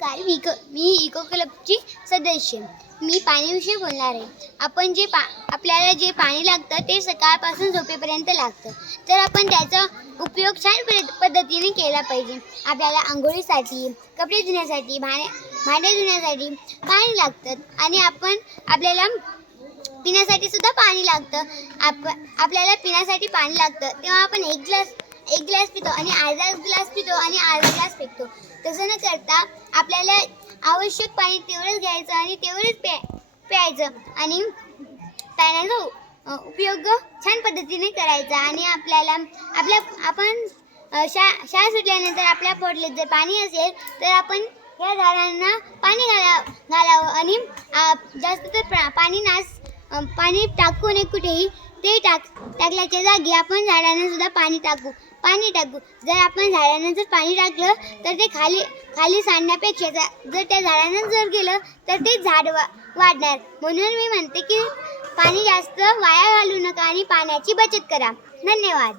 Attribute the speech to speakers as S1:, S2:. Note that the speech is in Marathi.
S1: नमस्कार मी इको मी इको क्लबची सदस्य. मी पाण्याविषयी बोलणार आहे. आपण जे पा आपल्याला जे पाणी लागतं ते सकाळपासून झोपेपर्यंत लागतं. तर आपण त्याचा उपयोग छान पद- पद्धतीने केला पाहिजे. आपल्याला आंघोळीसाठी कपडे धुण्यासाठी भांडे भांडे धुण्यासाठी पाणी लागतं. आणि आपण आपल्याला पिण्यासाठी सुद्धा पाणी लागतं. आप आपल्याला पिण्यासाठी पाणी लागतं. तेव्हा आपण एक ग्लास एक ग्लास पितो आणि अर्धा ग्लास पितो आणि अर्धा ग्लास फेकतो. तसं न करता आपल्याला आवश्यक पाणी तेवढंच घ्यायचं आणि तेवढंच प्या प्यायचं. आणि पाण्याचा उपयोग छान पद्धतीने करायचा आणि आपल्याला आपल्या आपण शा शाळा सुटल्यानंतर आपल्या पोटले जर पाणी असेल तर आपण या झाडांना पाणी घाला घालावं आणि जास्त तर पाणी नास पाणी टाकू नये कुठेही. ते टाक टाकल्याच्या जागी आपण झाडांना सुद्धा पाणी टाकू पाणी टाकू. जर आपण झाडांना जर पाणी टाकलं तर ते खाली खाली सांडण्यापेक्षा जा- जर त्या झाडांना जर गेलं तर ते झाड वा वाढणार. म्हणून मी म्हणते की पाणी जास्त वाया घालू नका आणि पाण्याची बचत करा. धन्यवाद.